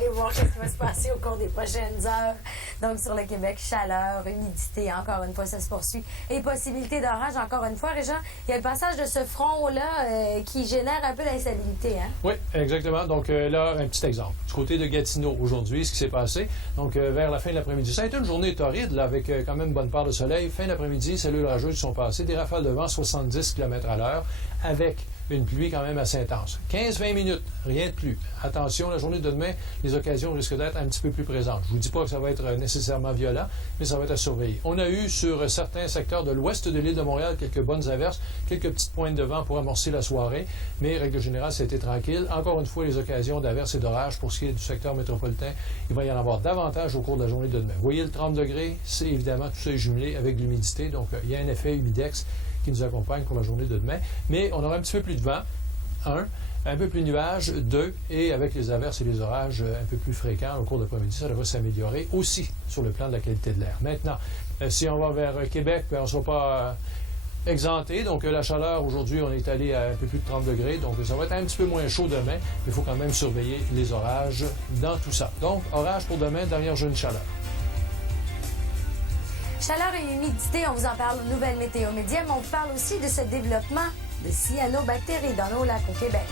aller voir ce qui va se passer au cours des prochaines heures. Donc, sur le Québec, chaleur, humidité, encore une fois, ça se poursuit. Et possibilité d'orage, encore une fois. Régent, il y a le passage de ce front-là qui génère un peu d'instabilité, hein? Oui, exactement. Donc, là, un petit exemple. Du côté de Gatineau, aujourd'hui, ce qui s'est passé, donc, vers la fin de l'après-midi. Ça a été une journée torride, là, avec quand même une bonne part de soleil. Fin d'après-midi, cellules orageuses sont passées. Des rafales de vent 70 km/h avec une pluie quand même assez intense. 15-20 minutes, rien de plus. Attention, la journée de demain, les occasions risquent d'être un petit peu plus présentes. Je ne vous dis pas que ça va être nécessairement violent, mais ça va être à surveiller. On a eu sur certains secteurs de l'ouest de l'île de Montréal quelques bonnes averses, quelques petites pointes de vent pour amorcer la soirée, mais règle générale, ça a été tranquille. Encore une fois, les occasions d'averses et d'orages pour ce qui est du secteur métropolitain, il va y en avoir davantage au cours de la journée de demain. Vous voyez le 30 degrés, c'est évidemment tout ça est jumelé avec l'humidité, donc il y a un effet humidex qui nous accompagne pour la journée de demain. Mais on aura un petit peu plus de vent, un peu plus de nuages, 2, et avec les averses et les orages un peu plus fréquents au cours de l'après-midi, ça devrait s'améliorer aussi sur le plan de la qualité de l'air. Maintenant, si on va vers Québec, on ne sera pas exempté. Donc, la chaleur, aujourd'hui, on est allé à un peu plus de 30 degrés. Donc, ça va être un petit peu moins chaud demain, mais il faut quand même surveiller les orages dans tout ça. Donc, orage pour demain, dernière journée de chaleur. Chaleur et humidité, on vous en parle aux nouvelles météo médias, mais on vous parle aussi de ce développement de cyanobactéries dans nos lacs au Québec.